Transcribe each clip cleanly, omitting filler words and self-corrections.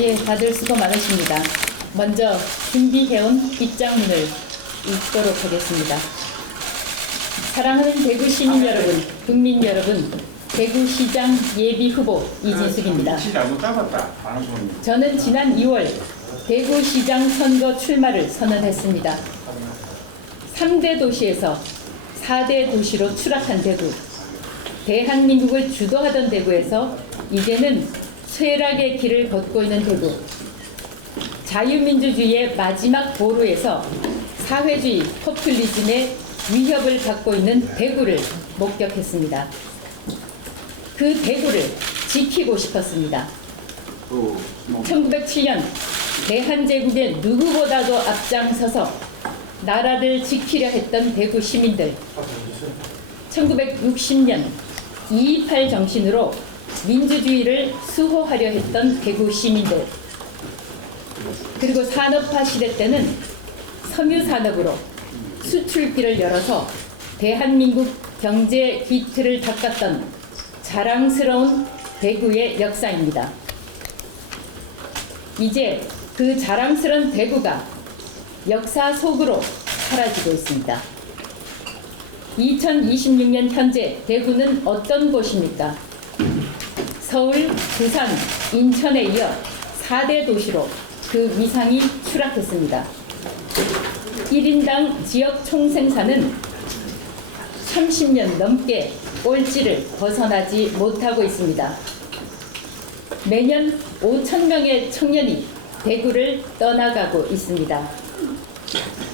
예, 다들 수고 많으십니다. 먼저 준비해온 입장문을 읽도록 하겠습니다. 사랑하는 대구 시민 여러분, 국민 여러분, 대구시장 예비후보 이진숙입니다. 저는 지난 2월 대구시장 선거 출마를 선언했습니다. 3대 도시에서 4대 도시로 추락한 대구, 대한민국을 주도하던 대구에서 이제는 쇠락의 길을 걷고 있는 대구, 자유민주주의의 마지막 보루에서 사회주의 포퓰리즘의 위협을 받고 있는 대구를 목격했습니다. 그 대구를 지키고 싶었습니다. 1907년 대한제국의 누구보다도 앞장서서 나라를 지키려 했던 대구 시민들, 1960년 2.28 정신으로 민주주의를 수호하려 했던 대구 시민들, 그리고 산업화 시대 때는 섬유산업으로 수출길을 열어서 대한민국 경제 기틀을 닦았던 자랑스러운 대구의 역사입니다. 이제 그 자랑스러운 대구가 역사 속으로 사라지고 있습니다. 2026년 현재 대구는 어떤 곳입니까? 서울, 부산, 인천에 이어 4대 도시로 그 위상이 추락했습니다. 1인당 지역 총생산은 30년 넘게 꼴찌를 벗어나지 못하고 있습니다. 매년 5,000명의 청년이 대구를 떠나가고 있습니다.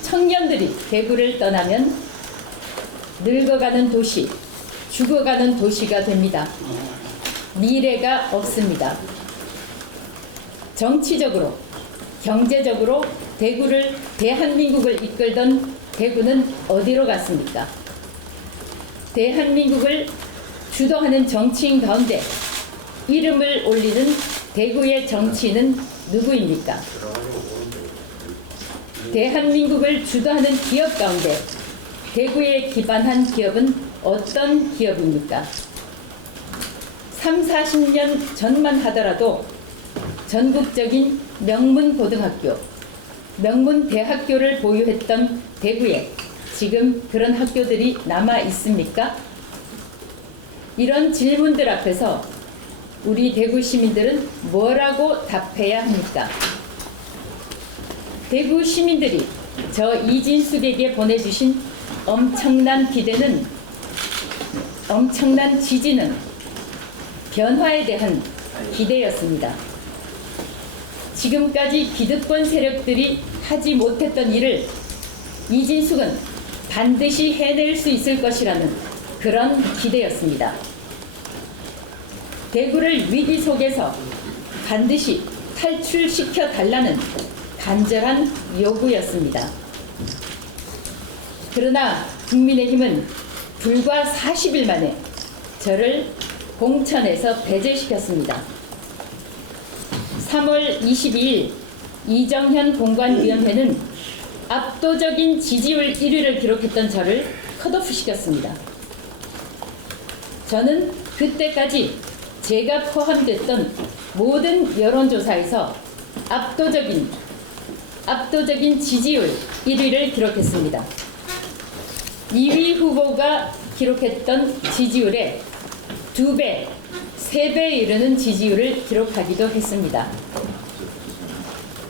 청년들이 대구를 떠나면 늙어가는 도시, 죽어가는 도시가 됩니다. 미래가 없습니다. 정치적으로, 경제적으로 대한민국을 이끌던 대구는 어디로 갔습니까? 대한민국을 주도하는 정치인 가운데 이름을 올리는 대구의 정치인은 누구입니까? 대한민국을 주도하는 기업 가운데 대구에 기반한 기업은 어떤 기업입니까? 30-40년 전만 하더라도 전국적인 명문고등학교, 명문대학교를 보유했던 대구에 지금 그런 학교들이 남아 있습니까? 이런 질문들 앞에서 우리 대구 시민들은 뭐라고 답해야 합니까? 대구 시민들이 저 이진숙에게 보내주신 엄청난 기대는, 엄청난 지지는 변화에 대한 기대였습니다. 지금까지 기득권 세력들이 하지 못했던 일을 이진숙은 반드시 해낼 수 있을 것이라는 그런 기대였습니다. 대구를 위기 속에서 반드시 탈출시켜 달라는 간절한 요구였습니다. 그러나 국민의힘은 불과 40일 만에 저를 공천에서 배제시켰습니다. 3월 22일 이정현 공관위원회는 압도적인 지지율 1위를 기록했던 저를 컷오프시켰습니다. 저는 그때까지 제가 포함됐던 모든 여론조사에서 압도적인 지지율 1위를 기록했습니다. 2위 후보가 기록했던 지지율의 2배, 3배에 이르는 지지율을 기록하기도 했습니다.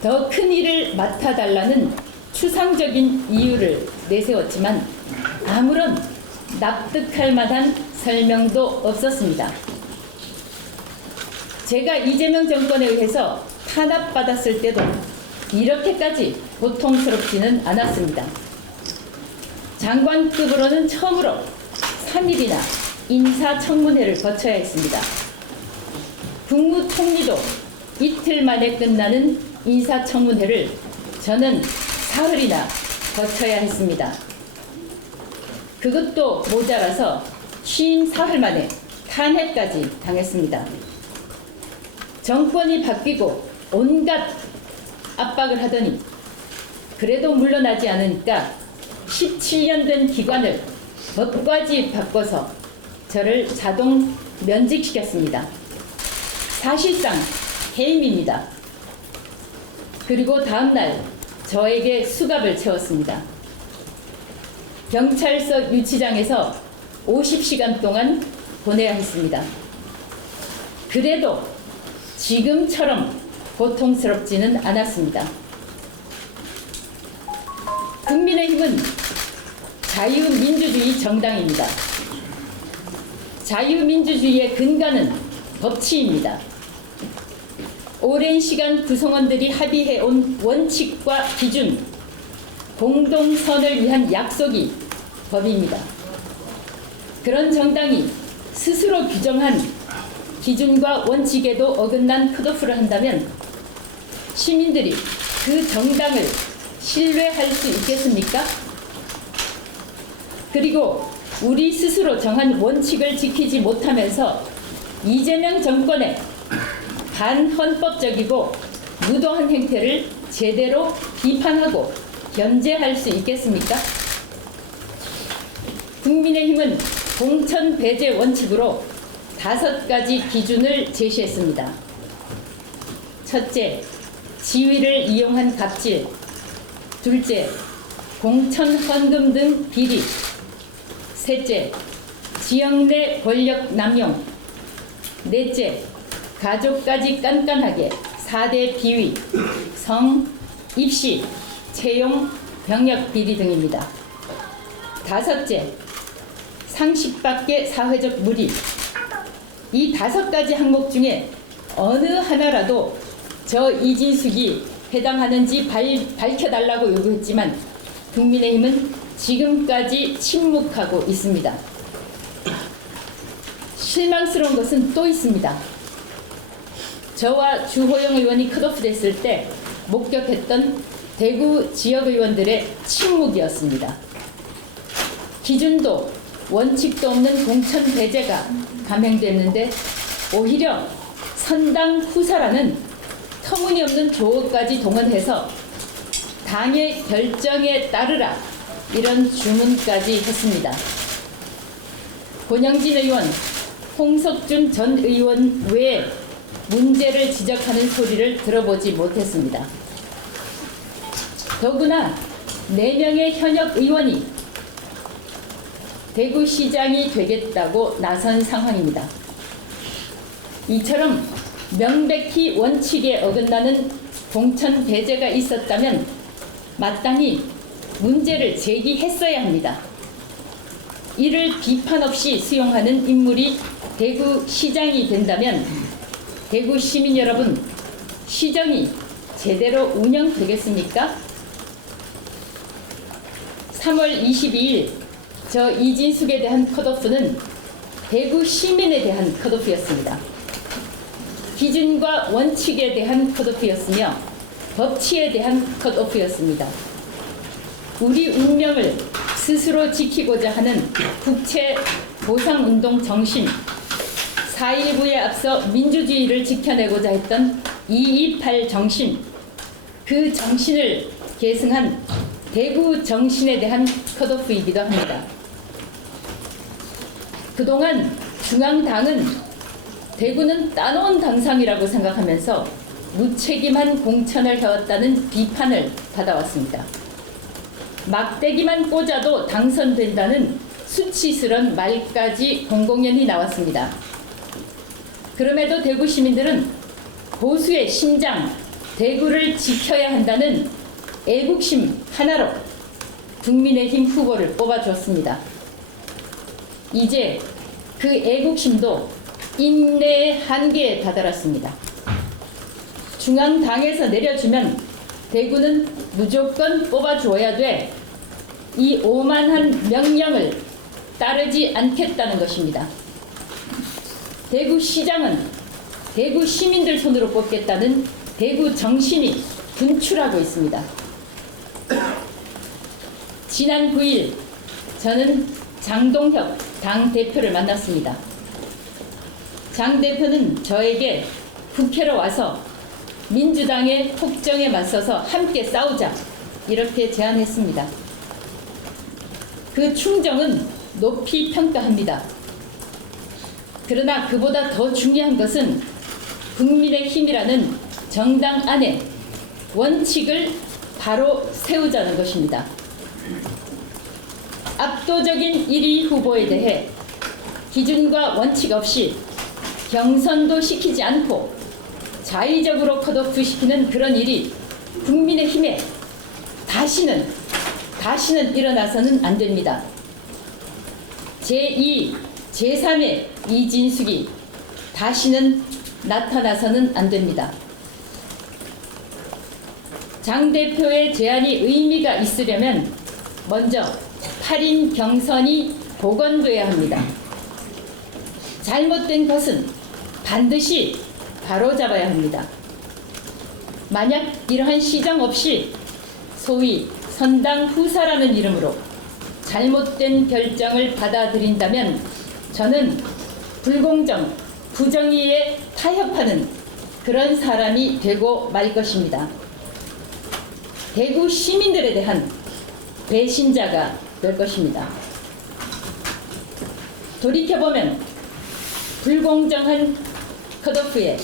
더 큰 일을 맡아달라는 추상적인 이유를 내세웠지만 아무런 납득할 만한 설명도 없었습니다. 제가 이재명 정권에 의해서 탄압받았을 때도 이렇게까지 고통스럽지는 않았습니다. 장관급으로는 처음으로 3일이나 인사청문회를 거쳐야 했습니다. 국무총리도 이틀 만에 끝나는 인사청문회를 저는 사흘이나 거쳐야 했습니다. 그것도 모자라서 54일 만에 탄핵까지 당했습니다. 정권이 바뀌고 온갖 압박을 하더니 그래도 물러나지 않으니까 17년 된 기관을 법까지 바꿔서 저를 자동 면직시켰습니다. 사실상 해임입니다. 그리고 다음날 저에게 수갑을 채웠습니다. 경찰서 유치장에서 50시간 동안 보내야 했습니다. 그래도 지금처럼 고통스럽지는 않았습니다. 국민의힘은 자유민주주의 정당입니다. 자유민주주의의 근간은 법치입니다. 오랜 시간 구성원들이 합의해온 원칙과 기준, 공동선을 위한 약속이 법입니다. 그런 정당이 스스로 규정한 기준과 원칙에도 어긋난 컷오프를 한다면 시민들이 그 정당을 신뢰할 수 있겠습니까? 그리고 우리 스스로 정한 원칙을 지키지 못하면서 이재명 정권의 반헌법적이고 무도한 행태를 제대로 비판하고 견제할 수 있겠습니까? 국민의힘은 공천 배제 원칙으로 5가지 기준을 제시했습니다. 첫째, 지위를 이용한 갑질. 둘째, 공천 헌금 등 비리. 셋째, 지역 내 권력 남용. 넷째, 가족까지 깐깐하게 4대 비위, 성, 입시, 채용, 병역 비리 등입니다. 다섯째, 상식 밖의 사회적 무리. 이 5가지 항목 중에 어느 하나라도 저 이진숙이 해당하는지 밝혀달라고 요구했지만 국민의힘은 지금까지 침묵하고 있습니다. 실망스러운 것은 또 있습니다. 저와 주호영 의원이 컷오프 됐을 때 목격했던 대구 지역의원들의 침묵이었습니다. 기준도 원칙도 없는 공천 배제가 감행됐는데 오히려 선당 후사라는 터무니없는 조어까지 동원해서 당의 결정에 따르라 이런 주문까지 했습니다. 권영진 의원, 홍석준 전 의원 외에 문제를 지적하는 소리를 들어보지 못했습니다. 더구나 4명의 현역 의원이 대구시장이 되겠다고 나선 상황입니다. 이처럼 명백히 원칙에 어긋나는 공천 배제가 있었다면 마땅히 문제를 제기했어야 합니다. 이를 비판 없이 수용하는 인물이 대구시장이 된다면 대구 시민 여러분, 시정이 제대로 운영되겠습니까? 3월 22일 저 이진숙에 대한 컷오프는 대구 시민에 대한 컷오프였습니다. 기준과 원칙에 대한 컷오프였으며 법치에 대한 컷오프였습니다. 우리 운명을 스스로 지키고자 하는 국채 보상운동 정신, 4.19에 앞서 민주주의를 지켜내고자 했던 228 정신, 그 정신을 계승한 대구 정신에 대한 컷오프이기도 합니다. 그동안 중앙당은 대구는 따놓은 당상이라고 생각하면서 무책임한 공천을 해왔다는 비판을 받아왔습니다. 막대기만 꽂아도 당선된다는 수치스런 말까지 공공연히 나왔습니다. 그럼에도 대구 시민들은 보수의 심장, 대구를 지켜야 한다는 애국심 하나로 국민의힘 후보를 뽑아주었습니다. 이제 그 애국심도 인내의 한계에 다다랐습니다. 중앙당에서 내려주면 대구는 무조건 뽑아주어야 돼. 이 오만한 명령을 따르지 않겠다는 것입니다. 대구시장은 대구 시민들 손으로 뽑겠다는 대구 정신이 분출하고 있습니다. 지난 9일 저는 장동혁 당대표를 만났습니다. 장 대표는 저에게 국회로 와서 민주당의 폭정에 맞서서 함께 싸우자 이렇게 제안했습니다. 그 충정은 높이 평가합니다. 그러나 그보다 더 중요한 것은 국민의힘이라는 정당 안에 원칙을 바로 세우자는 것입니다. 압도적인 1위 후보에 대해 기준과 원칙 없이 경선도 시키지 않고 자의적으로 컷오프시키는 그런 일이 국민의힘에 다시는 일어나서는 안 됩니다. 제2, 제3의 이진숙이 다시는 나타나서는 안 됩니다. 장 대표의 제안이 의미가 있으려면 먼저 8인 경선이 복원돼야 합니다. 잘못된 것은 반드시 바로잡아야 합니다. 만약 이러한 시정 없이 소위 선당 후사라는 이름으로 잘못된 결정을 받아들인다면 저는 불공정, 부정의에 타협하는 그런 사람이 되고 말 것입니다. 대구 시민들에 대한 배신자가 될 것입니다. 돌이켜보면 불공정한 컷오프에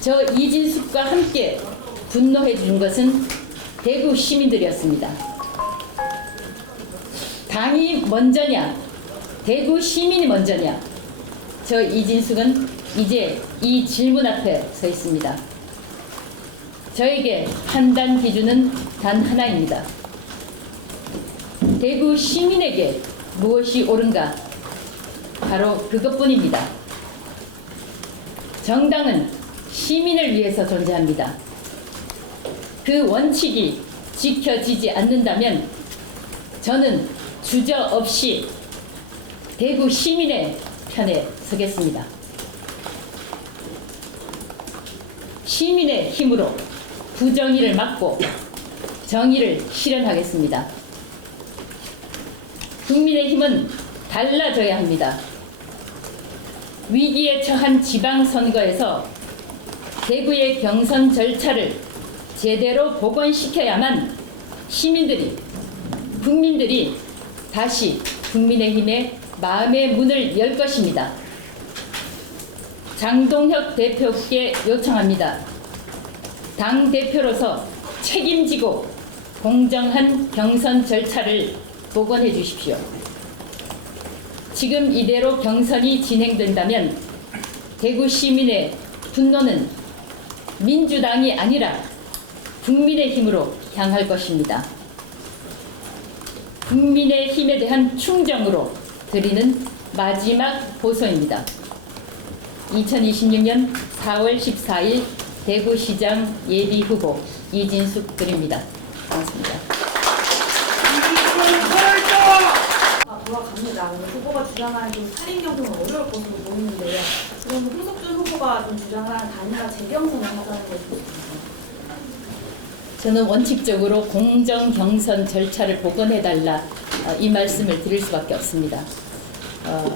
저 이진숙과 함께 분노해 준 것은 대구 시민들이었습니다. 당이 먼저냐, 대구 시민이 먼저냐, 저 이진숙은 이제 이 질문 앞에 서 있습니다. 저에게 판단 기준은 단 하나입니다. 대구 시민에게 무엇이 옳은가? 바로 그것뿐입니다. 정당은 시민을 위해서 존재합니다. 그 원칙이 지켜지지 않는다면 저는 주저없이 대구 시민의 편에 서겠습니다. 시민의 힘으로 부정의를 막고 정의를 실현하겠습니다. 국민의힘은 달라져야 합니다. 위기에 처한 지방선거에서 대구의 경선 절차를 제대로 복원시켜야만 시민들이, 국민들이 다시 국민의힘의 마음의 문을 열 것입니다. 장동혁 대표께 요청합니다. 당 대표로서 책임지고 공정한 경선 절차를 복원해 주십시오. 지금 이대로 경선이 진행된다면 대구 시민의 분노는 민주당이 아니라 국민의힘으로 향할 것입니다. 국민의힘에 대한 충정으로 드리는 마지막 호소입니다. 2026년 4월 14일 대구시장 예비후보 이진숙 드립니다. 고맙습니다. 돌아갑니다. 후보가 주장하는 좀 살인 경선은 어려울 것으로 보이는데요. 그럼 홍석준 후보가 좀 주장하는 단일화 재경선을 하자는 것입니다. 저는 원칙적으로 공정 경선 절차를 복원해달라 이 말씀을 드릴 수밖에 없습니다.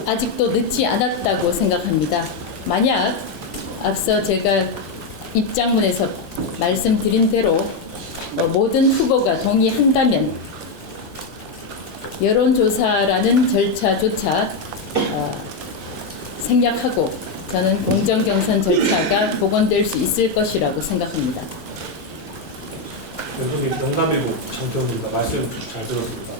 아직도 늦지 않았다고 생각합니다. 만약 앞서 제가 입장문에서 말씀드린 대로 모든 후보가 동의한다면 여론조사라는 절차조차 생략하고 저는 공정경선 절차가 복원될 수 있을 것이라고 생각합니다. 원장님, 영남일보 장경입니다. 말씀 잘 들었습니다.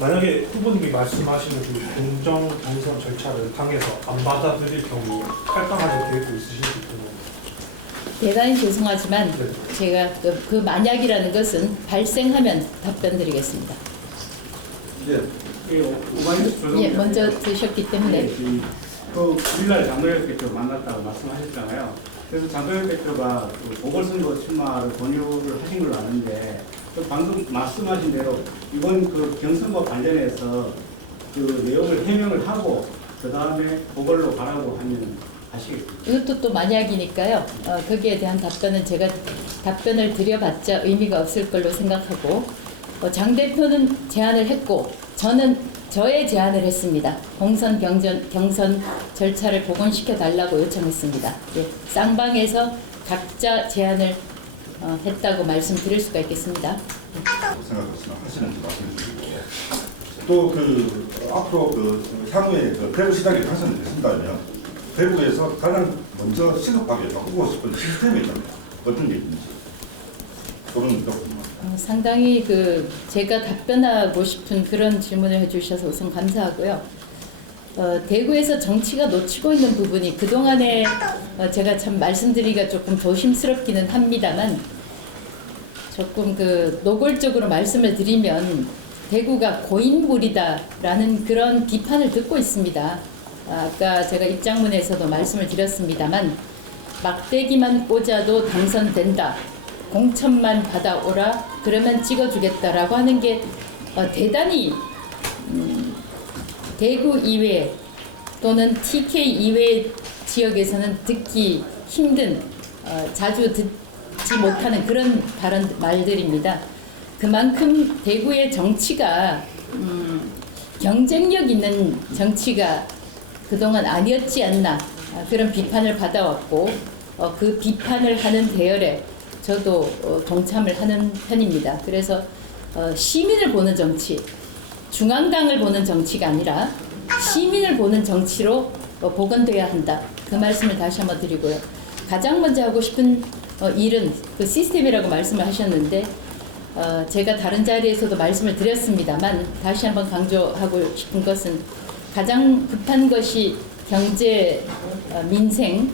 만약에 후보님이 말씀하시는 그 공정 경선 절차를 당에서 안 받아들일 경우 탈당하실 계획도 있으신지 궁금합니다. 대단히 죄송하지만 제가 그 만약이라는 것은 발생하면 답변드리겠습니다. 예, 먼저 드셨기 때문에. 그 9일날 장도혁 대표 만났다고 말씀하셨잖아요. 그래서 장도혁 대표가 그 보궐선거 출마를 권유를 하신 걸로 아는데 방금 말씀하신 대로 이번 그 경선과 관련해서 그 내용을 해명을 하고 그 다음에 보궐로 가라고 하면 하시겠습니다. 이것도 또 만약이니까요. 거기에 대한 답변은 제가 답변을 드려봤자 의미가 없을 걸로 생각하고 장 대표는 제안을 했고 저는 저의 제안을 했습니다. 공선 경선 절차를 복원시켜 달라고 요청했습니다. 예, 쌍방에서 각자 제안을 했다고 말씀드릴 수가 있겠습니다. 생각하시는지 말씀해주시고 또 그 앞으로 그 향후에 그 대구시장에 당선이 됐습니다면 대구에서 가장 먼저 시급하게 바꾸고 싶은 시스템이 있다면 어떤 게 있는지. 그런 의미가 궁금합니다. 상당히 제가 답변하고 싶은 그런 질문을 해주셔서 우선 감사하고요. 대구에서 정치가 놓치고 있는 부분이 그동안에 제가 참 말씀드리기가 조금 조심스럽기는 합니다만 조금 노골적으로 말씀을 드리면 대구가 고인물이다라는 그런 비판을 듣고 있습니다. 아까 제가 입장문에서도 말씀을 드렸습니다만 막대기만 꽂아도 당선된다. 공천만 받아오라. 그러면 찍어주겠다라고 하는 게 대단히 대구 이외 또는 TK 이외 지역에서는 듣기 힘든 자주 듣지 못하는 그런 말들입니다. 그만큼 대구의 정치가 경쟁력 있는 정치가 그동안 아니었지 않나 그런 비판을 받아왔고 그 비판을 하는 대열에 저도 동참을 하는 편입니다. 그래서 시민을 보는 정치, 중앙당을 보는 정치가 아니라 시민을 보는 정치로 복원돼야 한다. 그 말씀을 다시 한번 드리고요. 가장 먼저 하고 싶은 일은 그 시스템이라고 말씀을 하셨는데 제가 다른 자리에서도 말씀을 드렸습니다만 다시 한번 강조하고 싶은 것은 가장 급한 것이 경제, 민생,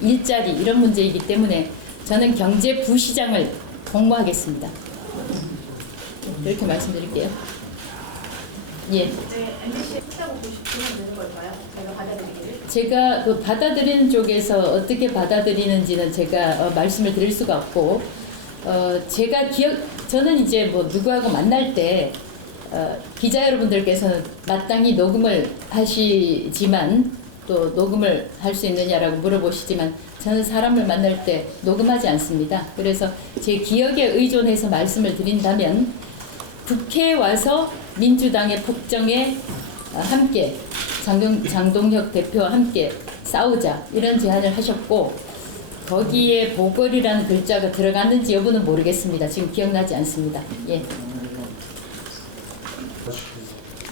일자리 이런 문제이기 때문에 저는 경제 부시장을 공모하겠습니다. 이렇게 말씀드릴게요. 예. 네, MBC에 했다고 보시면 되는 걸까요? 제가 받아들이기를? 제가 받아들이는 쪽에서 어떻게 받아들이는지는 제가 말씀을 드릴 수가 없고 저는 이제 누구하고 만날 때 기자 여러분들께서는 마땅히 녹음을 하시지만 또 녹음을 할 수 있느냐라고 물어보시지만 저는 사람을 만날 때 녹음하지 않습니다. 그래서 제 기억에 의존해서 말씀을 드린다면 국회에 와서 민주당의 폭정에 함께 장동혁 대표와 함께 싸우자 이런 제안을 하셨고 거기에 보궐이라는 글자가 들어갔는지 여부는 모르겠습니다. 지금 기억나지 않습니다. 예.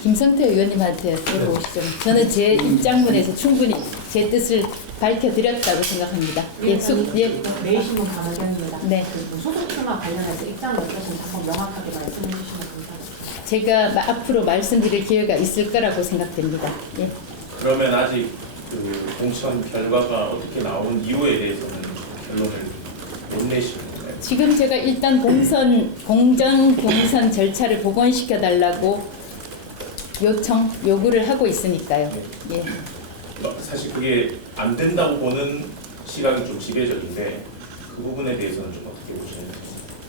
김성태 의원님한테 물어보시죠. 저는 제 입장문에서 충분히 제 뜻을 밝혀드렸다고 생각합니다. 예, 내신문 강의입니다. 네. 소속주마 관련해서 입장을 어떠신지 한번 명확하게 말씀해 주시면 감사하겠습니다. 제가 앞으로 말씀드릴 기회가 있을 거라고 생각됩니다. 예. 그러면 아직 공천 결과가 어떻게 나온 이유에 대해서는 결론을 못 내시는 건가요? 지금 제가 일단 공정 경선 절차를 복원시켜 달라고 요구를 하고 있으니까요. 예. 사실 그게 안 된다고 보는 시각이 좀 지배적인데 그 부분에 대해서는 좀 어떻게 보시는지.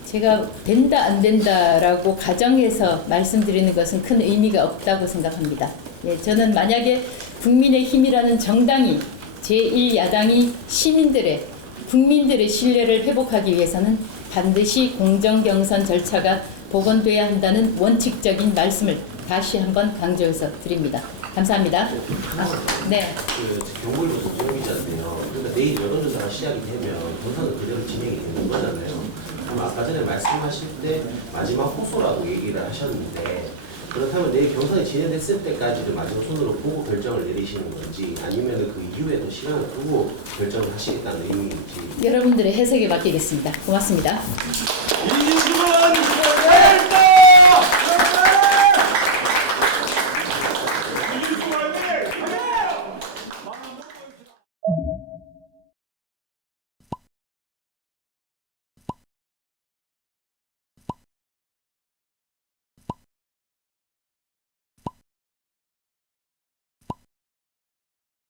제가 된다 안 된다라고 가정해서 말씀드리는 것은 큰 의미가 없다고 생각합니다. 예, 저는 만약에 국민의힘이라는 정당이 제1야당이 국민들의 신뢰를 회복하기 위해서는 반드시 공정경선 절차가 복원돼야 한다는 원칙적인 말씀을 다시 한번 강조해서 드립니다. 감사합니다. 네. 경고일보도 조용이잖아요. 그러니까 내일 여론조사가 시작이 되면 경선은 그대로 진행이 되는 거잖아요. 그럼 아까 전에 말씀하실 때 마지막 호소라고 얘기를 하셨는데 그렇다면 내일 경선이 진행됐을 때까지도 마지막 손으로 보고 결정을 내리시는 건지 아니면 그 이후에도 시간을 두고 결정을 하시겠다는 의미인지 여러분들의 해석에 맡기겠습니다. 고맙습니다. 이승만